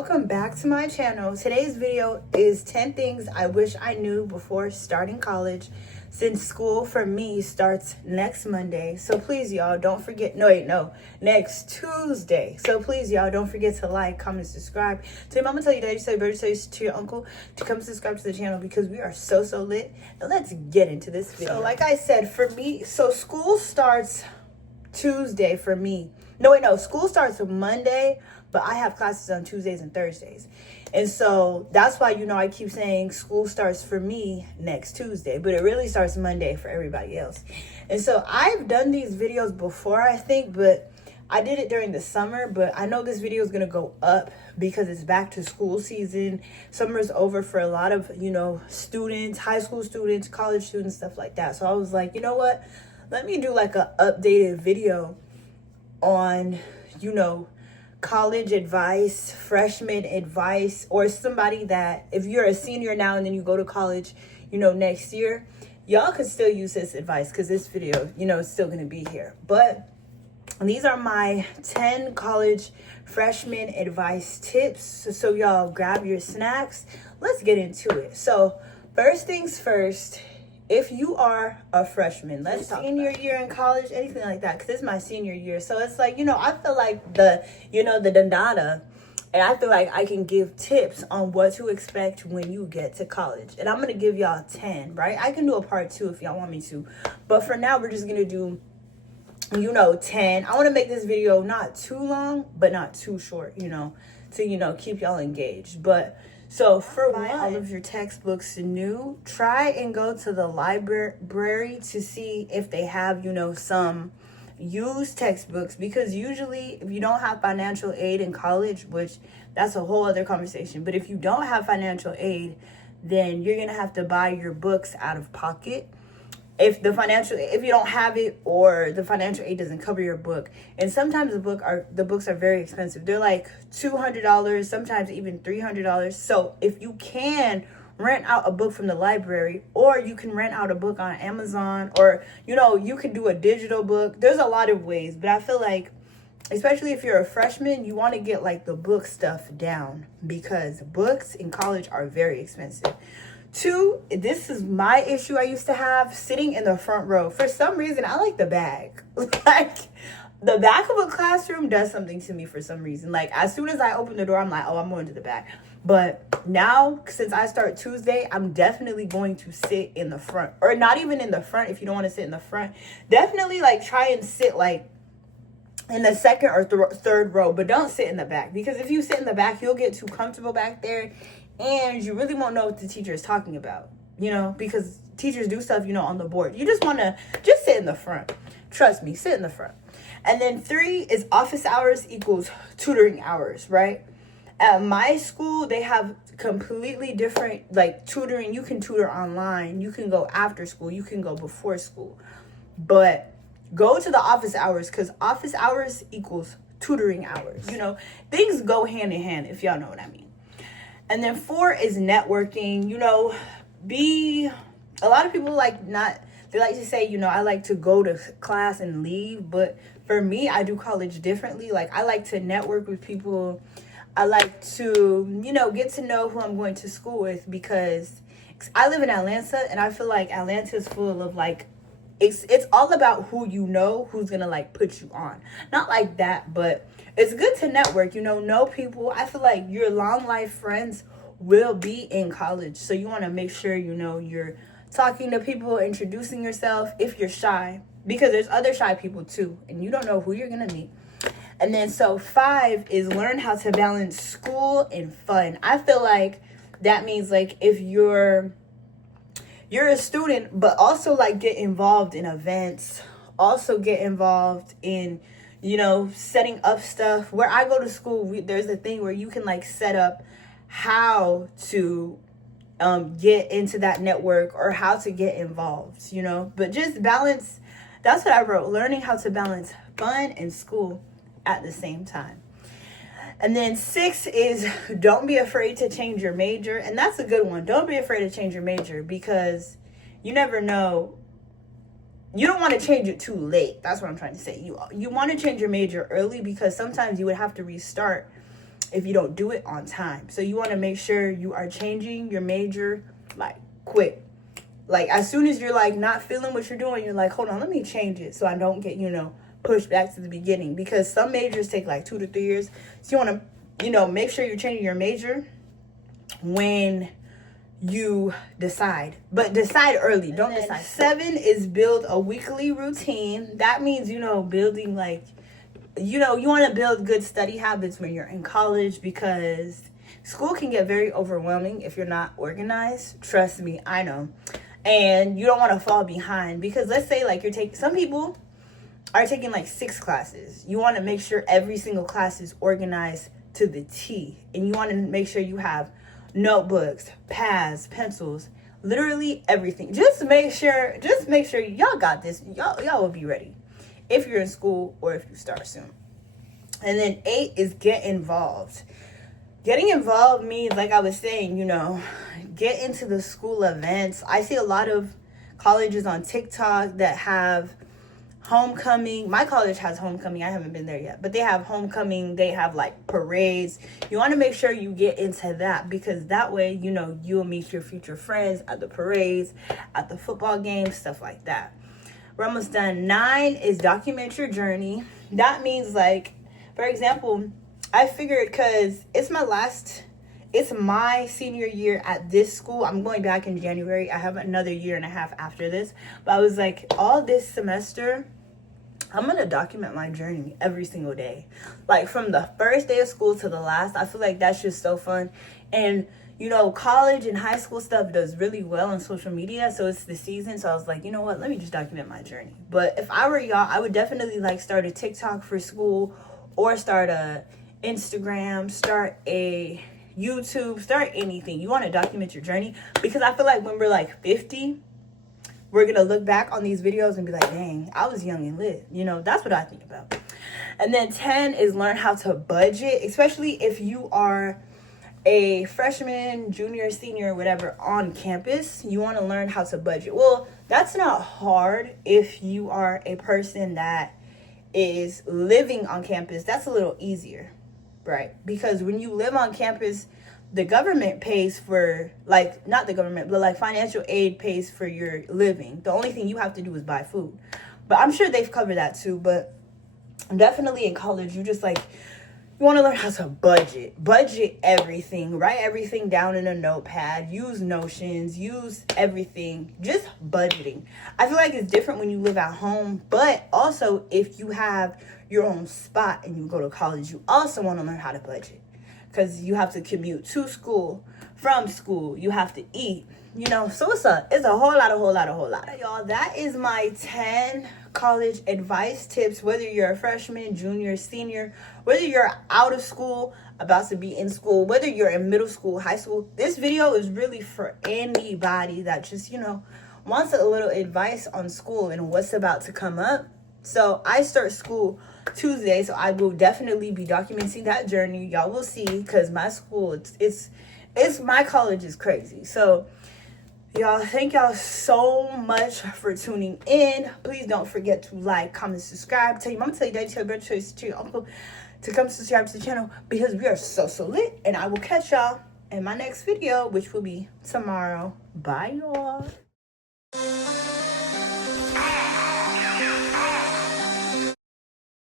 welcome back to my channel. Today's video is 10 things I wish I knew before starting college, since school for me starts next Monday. So please y'all don't forget, next Tuesday. So please y'all don't forget to like, comment, subscribe. Tell your mama, tell your daddy, tell your brother, tell your uncle to come subscribe to the channel because we are so lit. And let's get into this video. So like I said, for me, so school starts Tuesday for me. School starts Monday, but I have classes on Tuesdays and Thursdays. And so that's why, I keep saying school starts for me next Tuesday, but it really starts Monday for everybody else. And so I've done these videos before, I think, but I did it during the summer, but I know this video is going to go up because it's back to school season. Summer's over for a lot of, students, high school students, college students, stuff like that. So I was like, you know what? Let me do like a updated video on, college advice, freshman advice, or somebody that if you're a senior now and then you go to college, next year, y'all could still use this advice because this video, is still going to be here. But these are my 10 college freshman advice tips. So y'all grab your snacks. Let's get into it. So first things first, if you are a freshman, let's senior year in college, anything like that, because it's my senior year. So it's like, I feel like the dandada, and I feel like I can give tips on what to expect when you get to college. And I'm going to give y'all 10, right? I can do a part 2 if y'all want me to. But for now, we're just going to do, 10. I want to make this video not too long, but not too short, to, keep y'all engaged. But so for all of your textbooks new, try and go to the library to see if they have, some used textbooks, because usually if you don't have financial aid in college, which that's a whole other conversation, but if you don't have financial aid, then you're going to have to buy your books out of pocket. If you don't have it, or the financial aid doesn't cover your book. And sometimes the books are very expensive. They're like $200, sometimes even $300. So if you can rent out a book from the library, or you can rent out a book on Amazon, or, you can do a digital book. There's a lot of ways, but I feel like, especially if you're a freshman, you want to get like the book stuff down, because books in college are very expensive. 2, this is my issue I used to have, sitting in the front row. For some reason, I like the back. Like, the back of a classroom does something to me for some reason. Like, as soon as I open the door, I'm like, oh, I'm going to the back. But now, since I start Tuesday, I'm definitely going to sit in the front. Or not even in the front if you don't want to sit in the front. Definitely, like, try and sit, like, in the second or third row. But don't sit in the back. Because if you sit in the back, you'll get too comfortable back there. And you really won't know what the teacher is talking about, because teachers do stuff, on the board. You just want to just sit in the front. Trust me, sit in the front. And then 3 is office hours equals tutoring hours, right? At my school, they have completely different, like, tutoring. You can tutor online. You can go after school. You can go before school. But go to the office hours, because office hours equals tutoring hours. Things go hand in hand, if y'all know what I mean. And then 4 is networking. A lot of people they like to say, I like to go to class and leave. But for me, I do college differently. Like, I like to network with people. I like to, get to know who I'm going to school with, because I live in Atlanta, and I feel like Atlanta is full of, like, it's all about who who's going to, like, put you on. Not like that, but it's good to network, know people. I feel like your long life friends will be in college. So you want to make sure, you're talking to people, introducing yourself if you're shy, because there's other shy people too, and you don't know who you're going to meet. And then so 5 is learn how to balance school and fun. I feel like that means, like, if you're a student, but also, like, get involved in events, also get involved in, setting up stuff. Where I go to school, there's a thing where you can, like, set up how to get into that network, or how to get involved, but just balance. That's what I wrote, learning how to balance fun and school at the same time. And then 6 is don't be afraid to change your major. And that's a good one. Don't be afraid to change your major, because you never know. You don't want to change it too late. That's what I'm trying to say. You want to change your major early, because sometimes you would have to restart if you don't do it on time. So you want to make sure you are changing your major like quick. Like as soon as you're like not feeling what you're doing, you're like, hold on, let me change it so I don't get, pushed back to the beginning, because some majors take like 2 to 3 years. So you want to, make sure you're changing your major when you decide, but decide early. Don't decide. 7 is build a weekly routine. That means, building like, you want to build good study habits when you're in college, because school can get very overwhelming if you're not organized. Trust me, I know. And you don't want to fall behind, because let's say like some people are taking like 6 classes. You want to make sure every single class is organized to the T, and you want to make sure you have notebooks, pads, pencils, literally everything. Just make sure y'all got this. Y'all will be ready if you're in school or if you start soon. And then 8 is get involved. Getting involved means, like I was saying, get into the school events. I see a lot of colleges on TikTok that have homecoming. My college has homecoming. I haven't been there yet, but they have homecoming. They have like parades. You want to make sure you get into that, because that way, you'll meet your future friends at the parades, at the football games, stuff like that. We're almost done. 9 is document your journey. That means, like, for example, I figured, because it's my senior year at this school. I'm going back in January. I have another year and a half after this. But I was like, all this semester, I'm going to document my journey every single day. Like from the first day of school to the last. I feel like that's just so fun. And, college and high school stuff does really well on social media. So it's the season. So I was like, you know what? Let me just document my journey. But if I were y'all, I would definitely like start a TikTok for school, or start a Instagram, start a YouTube, start anything. You want to document your journey, because I feel like when we're like 50, we're going to look back on these videos and be like, dang, I was young and lit. That's what I think about. And then 10 is learn how to budget, especially if you are a freshman, junior, senior, whatever on campus. You want to learn how to budget. Well, that's not hard if you are a person that is living on campus. That's a little easier, right? Because when you live on campus, the government pays for, like, not the government, but like financial aid pays for your living. The only thing you have to do is buy food. But I'm sure they've covered that too. But definitely in college, you want to learn how to budget everything. Write everything down in a notepad. Use Notions. Use everything. Just budgeting. I feel like it's different when you live at home, but also if you have your own spot and you go to college, you also want to learn how to budget, because you have to commute to school, from school, you have to eat, so it's a whole lot. Y'all, that is my 10 college advice tips, whether you're a freshman, junior, senior, whether you're out of school, about to be in school, whether you're in middle school, high school. This video is really for anybody that just, wants a little advice on school and what's about to come up. So I start school Tuesday, so I will definitely be documenting that journey. Y'all will see, because my school, it's my college is crazy. So y'all, thank y'all so much for tuning in. Please don't forget to like, comment, subscribe. Tell your mom, tell your daddy, tell your brother, tell your uncle to come subscribe to the channel, because we are so lit. And I will catch y'all in my next video, which will be tomorrow. Bye, y'all.